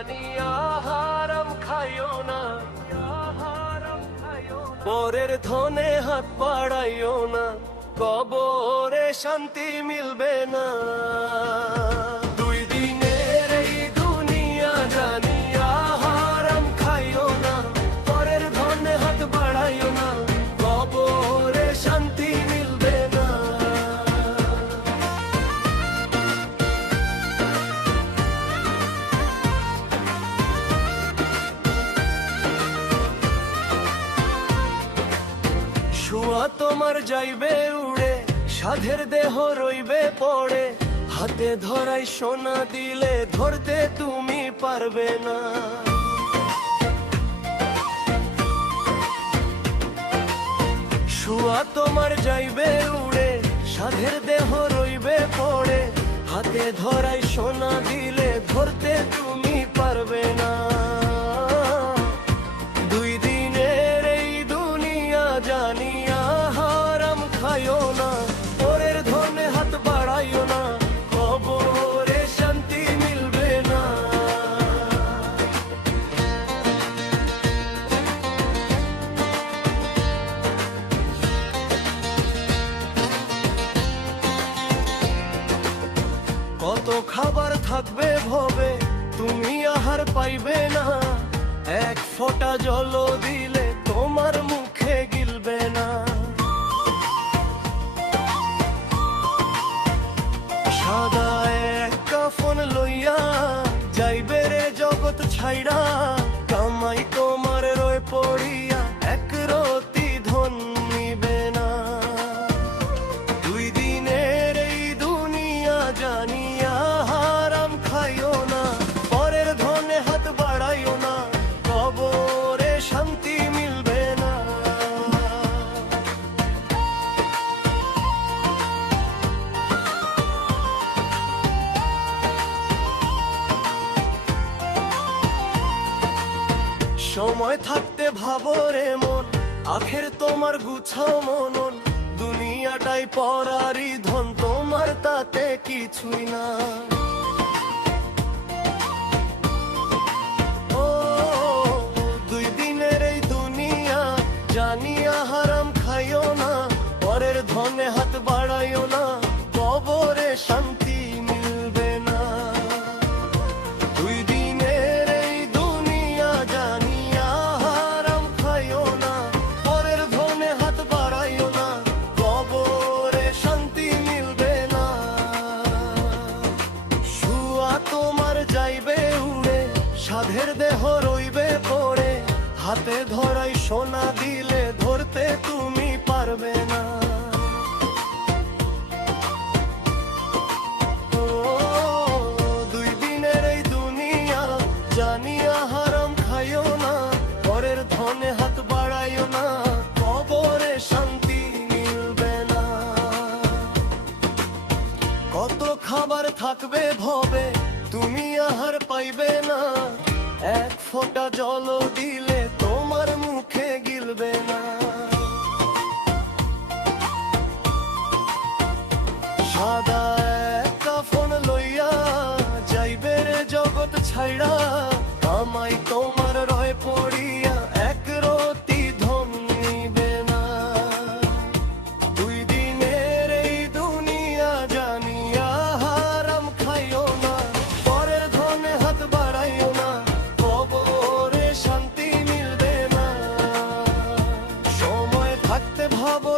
জানিয়া হারাম খাইও না, পরের ধনে হাত বাড়াইও না, কবরে শান্তি মিলবে না। দুই দিনের এই দুনিয়া জানিয়া হারাম খাইও না, পরের ধনে হাত বাড়াইও না, কবরে শান্তি মিলবে না। শুয়া তোমার যাইবে উড়ে, সাধের দেহ রইবে পড়ে, হাতে ধরাই সোনা দিলে ধরতে তুমি পারবে না। শুয়া তোমার যাইবে উড়ে, সাধের দেহ রইবে পড়ে, হাতে ধরাই সোনা দিলে ধরতে তুমি পারবে না। দুই দিনের এই দুনিয়া জানিয়া হারাম খাইও না, পরের ধনে হাত বাড়াইও না, কবরে শান্তি মিলবে না। কত খাবার থাকবে ভবে, তুমি আহার পাইবে না, এক ফোঁটা জল দিলে তোমার মুখে গিলবে না। সাদা এক কাফন লইয়া যাইবে রে জগৎ ছাইড়া, কামাই তোমার রয়ে পড়িয়া এক রতি ধন নিবে না। দুই দিনের এই দুনিয়া জানিয়া হারাম খাইও না, পরের ধনে হাত বাড়াইও না, কবরে শান্তি মিলবে না। সময় থাকতে ভাবো রে মন, আখের তোমার গুছাও মনন, দুনিয়াটাই পরারি ধন, তোমার তাতে কিছুই না। ও দুই দিনের এই দুনিয়া জানিয়া হারাম খাইও না, পরের ধনে হাত বাড়াইও না, কবরে শান্তি মিলবে না। দুই দিনের এই দুনিয়া জানিয়া হারাম খাইও না, পরের ধনে হাত বাড়াইও না, কবরে শান্তি মিলবে না। শুয়া তোমার যাইবে উড়ে, সাধের দেহ রইবে পড়ে, হাতে ধরাই সোনা দিলে ধরতে তুমি পারবে না। ও দুই দিনের এই দুনিয়া জানিয়া হারাম খাইও না, পরের ধনে হাত বাড়াইও না, কবরে শান্তি মিলবে না। কত খাবার থাকবে ভবে, তুমি আহার পাইবে না, এক ফোঁটা জল দিলে তোমার মুখে গিলবে না। সাদা এক কাফন লইয়া যাইবে রে জগৎ ছাইড়া, কামাই তোমার রয়ে পড়িয়া এক রতি ধন নিবে না। দুই দিনের এই দুনিয়া জানিয়া হারাম খাইও না, পরের ধনে হাত বাড়াইও না, কবরে শান্তি মিলবে না। সময় থাকতে ভাবো